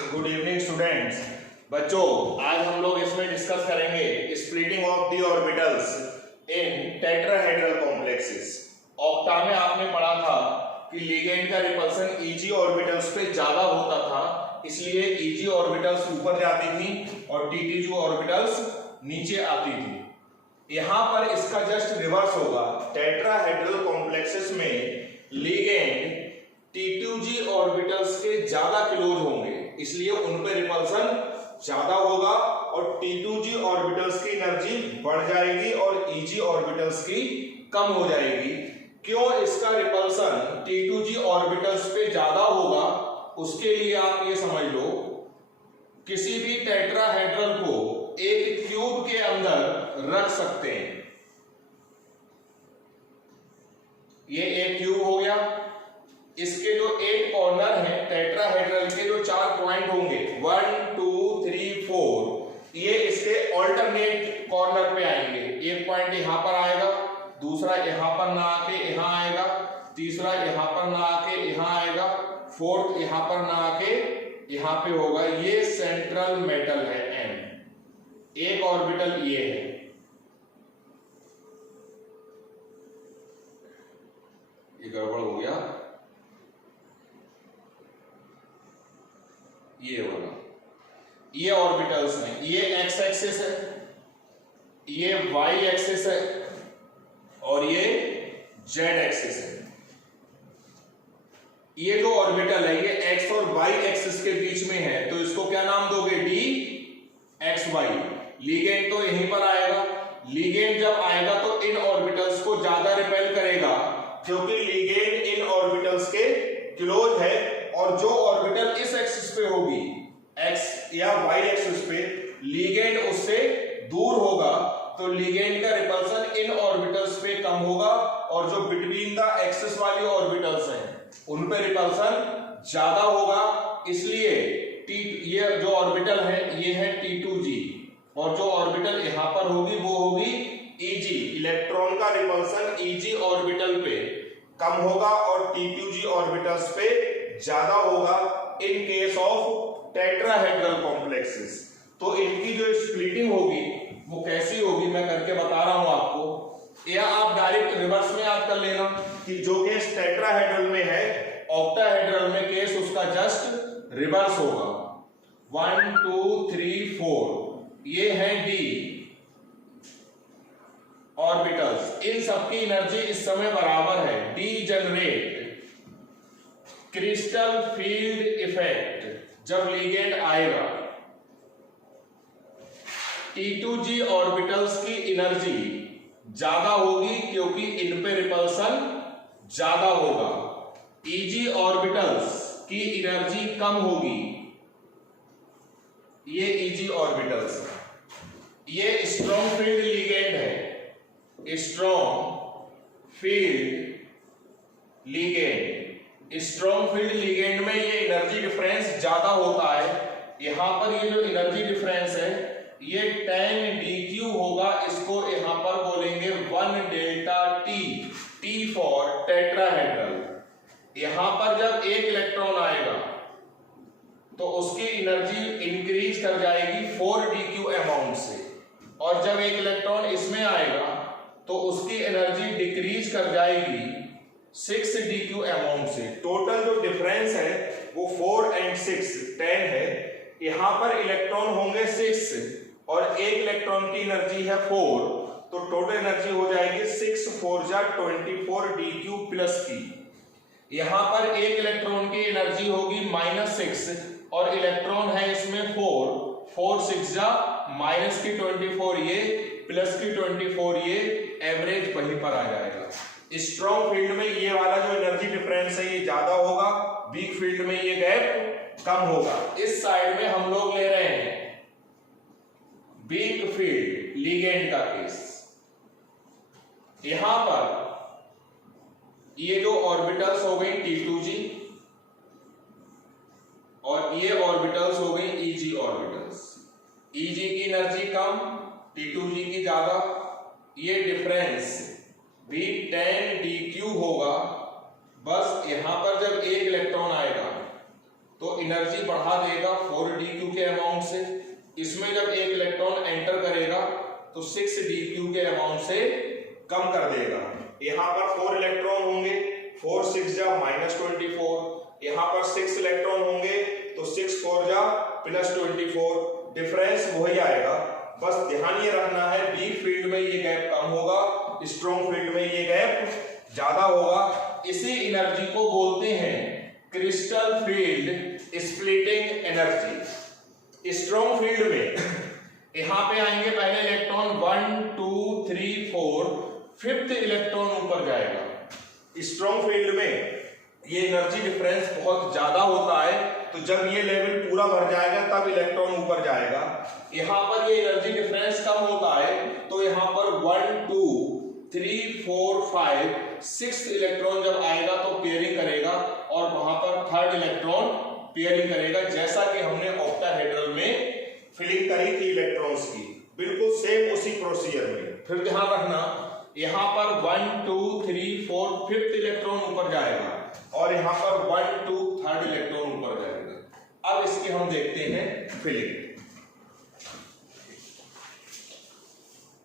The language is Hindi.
Good evening students. बच्चों, आज हम लोग इसमें डिस्कस करेंगे splitting of the orbitals in tetrahedral complexes. Octa में आपने पढ़ा था कि लिगेंड का रिपल्सन ईजी ऑर्बिटल्स पे ज्यादा होता था, इसलिए ईजी ऑर्बिटल्स ऊपर जाती थी और टी2 ऑर्बिटल्स नीचे आती थी। यहां पर इसका जस्ट रिवर्स होगा। टेट्राहेड्रल कॉम्प्लेक्सेस में लिगेंड T2G ऑर्बिटल्स के ज्यादा क्लोज होंगे, इसलिए उन पे रिपल्सन ज्यादा होगा और T2G ऑर्बिटल्स की एनर्जी बढ़ जाएगी और EG ऑर्बिटल्स की कम हो जाएगी। क्यों इसका रिपल्सन T2G ऑर्बिटल्स पे ज्यादा होगा, उसके लिए आप ये समझ लो, किसी भी टेट्राहेड्रल को एक क्यूब के अंदर रख सकते हैं। ये एक क्यूब हो गया, इसके जो 8 कॉर्नर हैं टेट्राहेड्रल के, जो 4 पॉइंट होंगे 1 2 3 4, ये इसके ऑल्टरनेट कॉर्नर पे आएंगे। एक पॉइंट यहां पर आएगा, दूसरा यहां पर ना आके यहां आएगा, तीसरा यहां पर ना आके यहां आएगा, फोर्थ यहां पर ना आके यहां पे होगा। ये सेंट्रल मेटल है M। एक ऑर्बिटल ये है, ये गड़बड़ हो गया, ये वाला, ये ऑर्बिटल्स में ये एक्स एक्सिस है, ये वाई एक्सिस है और ये जेड एक्सिस है। ये जो ऑर्बिटल है ये एक्स और वाई एक्सिस के बीच में है, तो इसको क्या नाम दोगे? D x Y. लिगेंड तो यहीं पर आएगा। लिगेंड जब आएगा तो इन ऑर्बिटल्स को ज्यादा रिपेल करेगा, क्योंकि लिगेंड इन ऑर्बिटल्स के क्लोज है, और जो ऑर्बिटल इस एक्सिस पे होगी, एक्स या वाई एक्सिस पे, लिगेंड उससे दूर होगा, तो लिगेंड का रिपल्सन इन ऑर्बिटल्स पे कम होगा, और जो बिटवीन द एक्सिस वाली ऑर्बिटल्स हैं उन पे रिपल्सन ज्यादा होगा। इसलिए ये जो ऑर्बिटल है ये है T2G, और जो ऑर्बिटल यहां पर होगी वो होगी EG। इलेक्ट्रॉन का रिपल्सन EG ऑर्बिटल पे कम होगा और T2G ऑर्बिटल्स पे ज्यादा होगा in case of tetrahedral complexes. तो इनकी जो स्प्लिटिंग होगी वो कैसी होगी मैं करके बता रहा हूं आपको, या आप डायरेक्ट रिवर्स में याद कर लेना कि जो केस टेट्राहेड्रल में है, ऑक्टाहेड्रल में केस उसका जस्ट रिवर्स होगा। 1 2 3 4 ये है D ऑर्बिटल्स, इन सबकी एनर्जी इस समय बराबर है। D generate crystal field effect जब लिगेंड आएगा, T2G ऑर्बिटल्स की एनर्जी ज्यादा होगी क्योंकि इन पे रिपल्सन ज्यादा होगा। EG ऑर्बिटल्स की एनर्जी कम होगी। ये EG ऑर्बिटल्स, ये स्ट्रॉन्ग फील्ड लिगेंड है, strong field ligand. Strong field ligand में ये एनर्जी डिफरेंस ज्यादा होता है। यहां पर ये जो एनर्जी डिफरेंस है ये 10 dq होगा, इसको यहां पर बोलेंगे 1 delta T, T for tetrahedral. यहां पर जब एक इलेक्ट्रॉन आएगा तो उसकी एनर्जी इंक्रीज कर जाएगी 4 dq अमाउंट से, और जब एक इलेक्ट्रॉन इसमें आएगा तो उसकी एनर्जी डिक्रीज कर जाएगी 6 dq अमाउंट से। टोटल जो डिफरेंस है वो 4 और 6 10 है। यहां पर इलेक्ट्रॉन होंगे 6 और एक इलेक्ट्रॉन की एनर्जी है 4, तो टोटल एनर्जी हो जाएगी 6 4 जा 24 dq प्लस की। यहां पर एक इलेक्ट्रॉन की एनर्जी होगी -6 और इलेक्ट्रॉन है इसमें 4, 4 6 जा माइनस की 24 ये प्लस की 24 ये, एवरेज वहीं पर आ जाएगा। स्ट्रॉन्ग फील्ड में ये वाला जो एनर्जी डिफरेंस है ये ज्यादा होगा, वीक फील्ड में ये गैप कम होगा। इस साइड में हम लोग ले रहे हैं वीक फील्ड लिगेंड का केस। यहां पर ये जो ऑर्बिटल्स हो गई T2G और ये ऑर्बिटल्स हो गई EG ऑर्बिटल्स। EG की एनर्जी कम, T2G की ज्यादा। ये डिफरेंस भी 10 dq होगा। बस यहां पर जब एक इलेक्ट्रॉन आएगा तो एनर्जी बढ़ा देगा 4dq के अमाउंट से। इसमें जब एक इलेक्ट्रॉन एंटर करेगा तो 6dq के अमाउंट से कम कर देगा। यहाँ पर 4 इलेक्ट्रॉन होंगे, 4 6 जा -24, यहाँ पर 6 इलेक्ट्रॉन होंगे तो 6 4 जा +24, डिफरेंस वही आएगा। बस ध्यान ये रखना है वीक फील्ड में ये गैप कम होगा, स्ट्रॉन्ग फील्ड में ये गैप ज्यादा होगा। इसी एनर्जी को बोलते हैं crystal field splitting energy. Strong field में यहां पे आएंगे पहले इलेक्ट्रॉन 1 2 3 4, फिफ्थ इलेक्ट्रॉन ऊपर जाएगा। स्ट्रॉन्ग फील्ड में ये एनर्जी डिफरेंस बहुत ज्यादा होता है, तो जब ये लेवल पूरा भर जाएगा तब इलेक्ट्रॉन ऊपर जाएगा। यहां पर ये एनर्जी डिफरेंस कम होता है, तो यहां पर 1 2 3 4 5 6 इलेक्ट्रॉन जब आएगा तो पेयरिंग करेगा और वहां पर थर्ड इलेक्ट्रॉन पेयरिंग करेगा, जैसा कि हमने ऑक्टाहेड्रल में फिलिंग करी थी इलेक्ट्रॉन्स की, बिल्कुल सेम उसी प्रोसीजर में। फिर ध्यान रखना यहां पर 1 2 3 4 फिफ्थ इलेक्ट्रॉन ऊपर जाएगा और यहां पर 1 2 थर्ड इलेक्ट्रॉन ऊपर जाएगा। अब इसकी हम देखते हैं फिलिंग।